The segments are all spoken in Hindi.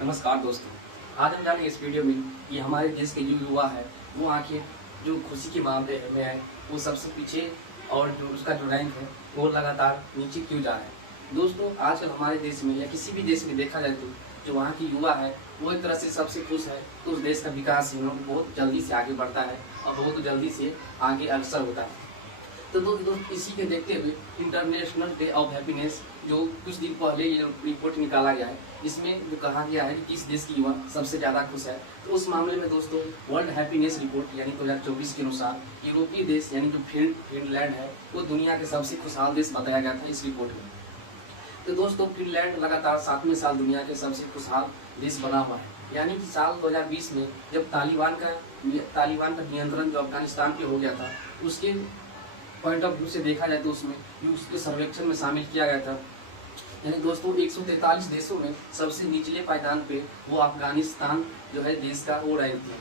नमस्कार दोस्तों, आज हम जानेंगे इस वीडियो में कि हमारे देश के जो युवा है वो आखिर जो खुशी के मामले में है वो सबसे पीछे और जो उसका जो रैंक है वो लगातार नीचे क्यों जा रहा है। दोस्तों, आजकल हमारे देश में या किसी भी देश में देखा जाए तो जो वहाँ की युवा है वो एक तरह से सबसे खुश है, तो उस देश का विकास बहुत जल्दी से आगे बढ़ता है और बहुत जल्दी से आगे अग्रसर होता है। तो दोस्त इसी के देखते हुए इंटरनेशनल डे ऑफ हैप्पीनेस जो कुछ दिन पहले ये रिपोर्ट निकाला गया है, इसमें जो कहा गया है कि किस देश की युवा सबसे ज़्यादा खुश है, तो उस मामले में दोस्तों वर्ल्ड हैप्पीनेस रिपोर्ट यानी 2024 के अनुसार यूरोपीय देश यानी जो फिनलैंड है वो दुनिया के सबसे खुशहाल देश बताया गया था इस रिपोर्ट में। तो दोस्तों फिनलैंड लगातार 7वें साल दुनिया के सबसे खुशहाल देश बना हुआ है, यानी कि साल 2020 में जब तालिबान का नियंत्रण जो अफगानिस्तान पे हो गया था उसके पॉइंट ऑफ व्यू से देखा जाए तो उसमें उसके सर्वेक्षण में शामिल किया गया था। यानी दोस्तों 143 देशों में सबसे निचले पायदान पे वो अफगानिस्तान जो है देश का वो रैंक थी।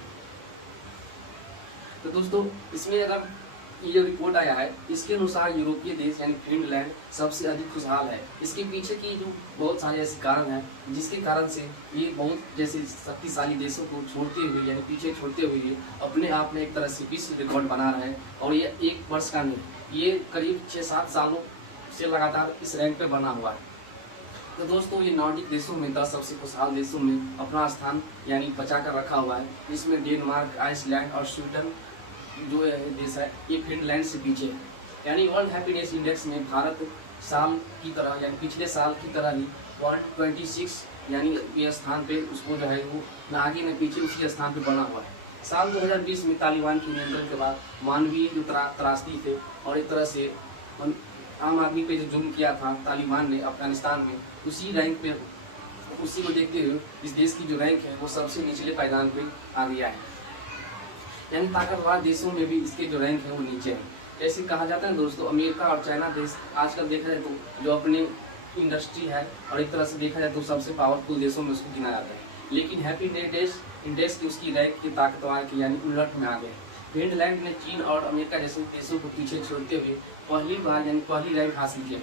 तो दोस्तों इसमें अगर ये रिपोर्ट आया है इसके अनुसार यूरोपीय देश यानी फिनलैंड सबसे अधिक खुशहाल है। इसके पीछे की जो बहुत सारे ऐसे कारण हैं जिसके कारण से ये बहुत जैसे शक्तिशाली देशों को छोड़ते हुए यानी पीछे छोड़ते हुए अपने आप में एक तरह से विश्व रिकॉर्ड बना रहा है। और ये एक वर्ष का नहीं, ये करीब 6-7 सालों से लगातार इस रैंक पे बना हुआ है। तो दोस्तों ये नॉर्डिक देशों में 10 सबसे खुशहाल देशों में अपना स्थान यानी बचा कर रखा हुआ है, जिसमें डेनमार्क, आइसलैंड और स्वीडन जो देश है ये फिनलैंड से पीछे है। यानी वर्ल्ड हैप्पीनेस इंडेक्स में भारत साल की तरह यानी पिछले साल की तरह ही 126 यानी ये स्थान पे उसको जो है वो न आगे न पीछे उसी स्थान पे बना हुआ है। साल 2020 में तालिबान के नियंत्रण के बाद मानवीय जो त्रासदी थे और एक तरह से आम आदमी पे जो जुल्म किया था तालिबान ने अफगानिस्तान में, उसी रैंक पे उसी को देखते हुए इस देश की जो रैंक है वो सबसे निचले पायदान पे आ गया है। यानी ताकतवर देशों में भी इसके जो रैंक है वो नीचे है। जैसे कहा जाता है दोस्तों अमेरिका और चाइना देश आजकल देखा जाए तो जो अपनी इंडस्ट्री है और एक तरह से देखा जाए तो सबसे पावरफुल देशों में उसको गिना जाता है, लेकिन हैप्पीनेस इंडेक्स की उसकी रैंक की ताकतवर की यानी उलट में आ गए। फिनलैंड ने चीन और अमेरिका जैसे देशों को पीछे छोड़ते हुए पहली बार यानी पहली रैंक हासिल की।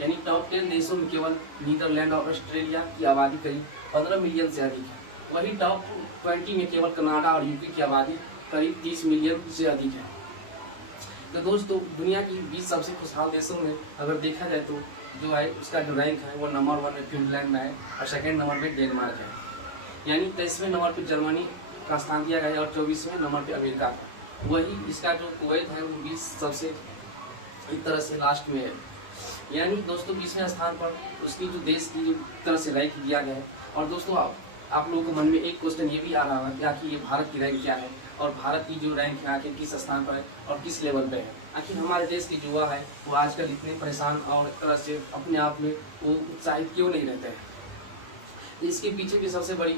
यानी टॉप 10 देशों में केवल नीदरलैंड और ऑस्ट्रेलिया की आबादी करीब 15 मिलियन से अधिक है। वहीं टॉप 20 में केवल कनाडा और यूके की आबादी करीब 30 मिलियन से अधिक है। तो दोस्तों दुनिया की 20 सबसे खुशहाल देशों में अगर देखा जाए तो जो है उसका जो रैंक है वो नंबर 1 में फिनलैंड में है और सेकेंड नंबर पे डेनमार्क है। यानी 23वें नंबर पे जर्मनी का स्थान दिया गया है और 24वें नंबर पे अमेरिका का। वही इसका जो कुवैत है वो 20 सबसे एक तरह से लास्ट में है। यानी दोस्तों 20वें स्थान पर उसकी जो देश की जो तरह से रैंक दिया गया है। और दोस्तों आप लोगों को मन में एक क्वेश्चन ये भी आ रहा है कि आखिर ये भारत की रैंक क्या है और भारत की जो रैंक है आखिर किस स्थान पर है और किस लेवल पे है। आखिर हमारे देश के युवा है वो आजकल इतने परेशान और एक तरह से अपने आप में वो उत्साहित क्यों नहीं रहते हैं। इसके पीछे भी सबसे बड़ी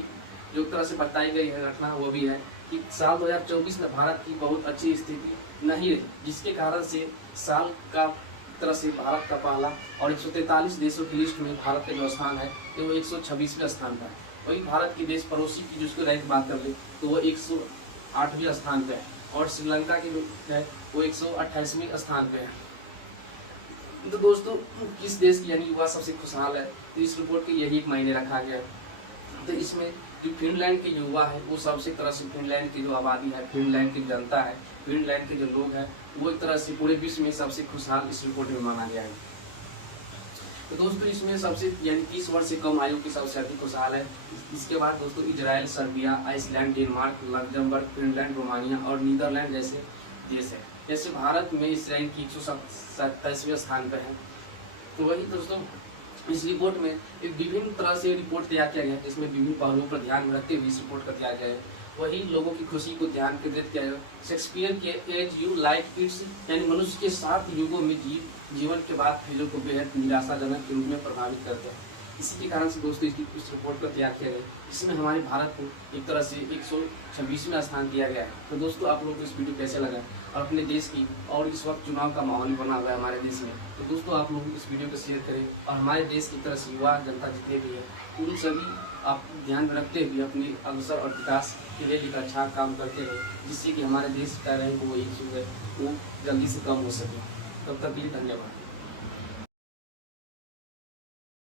जो एक तरह से बताई गई है घटना वो भी है कि साल 2024 में भारत की बहुत अच्छी स्थिति नहीं रही, जिसके कारण से साल का तरह से भारत का पहला और 143 देशों की लिस्ट में भारत का जो स्थान है तो वो 126वें स्थान पर है। वही भारत के देश पड़ोसी की जिसको रैंक बात कर ले तो वो 108वें स्थान पे है और श्रीलंका की जो है वो 128वें स्थान पे है। तो दोस्तों किस देश की यानी युवा सबसे खुशहाल है, तो इस रिपोर्ट के यही एक मायने रखा गया है। तो इसमें जो फिनलैंड के युवा है वो सबसे तरह से फिनलैंड की जो आबादी है, फिनलैंड की जनता है, फिनलैंड के जो लोग हैं वो एक तरह से पूरे विश्व में सबसे खुशहाल इस रिपोर्ट में माना गया है। तो दोस्तों इसमें सबसे यानी 30 वर्ष से कम आयु की सबसे अधिक खुशहाल है। इसके बाद दोस्तों Israel, Serbia, Iceland, Denmark, Luxembourg, Finland, Romania और नीदरलैंड जैसे देश है। जैसे भारत में इस रैंक की 127वें स्थान पर है। तो वही दोस्तों इस रिपोर्ट में एक विभिन्न तरह से रिपोर्ट तैयार किया गया है जिसमें विभिन्न पहलुओं पर ध्यान में रखते हुए इस रिपोर्ट का तैयार किया है। वही लोगों की खुशी को ध्यान केंद्रित किया है। शेक्सपियर के एज यू लाइक इट्स यानी मनुष्य के 7 युगों में जीवन के बाद चीज़ों को बेहद निराशाजनक के रूप में प्रभावित करते हैं। इसी के कारण से दोस्तों इस रिपोर्ट को तैयार किया गया, इसमें हमारे भारत को एक तरह से 126वां स्थान दिया गया है। तो दोस्तों आप लोगों को इस वीडियो कैसे लगा और अपने देश की और इस वक्त चुनाव का माहौल बना हुआ है हमारे देश में, तो दोस्तों आप लोग इस वीडियो को शेयर करें और हमारे देश की तरह से युवा जनता जितने भी है उन सभी आप ध्यान में रखते हुए अपनी अवसर और विकास के लिए एक अच्छा काम करते हैं, जिससे कि हमारे देश का रैंक वो एक वो जल्दी से कम हो सके। तब तक के लिए धन्यवाद।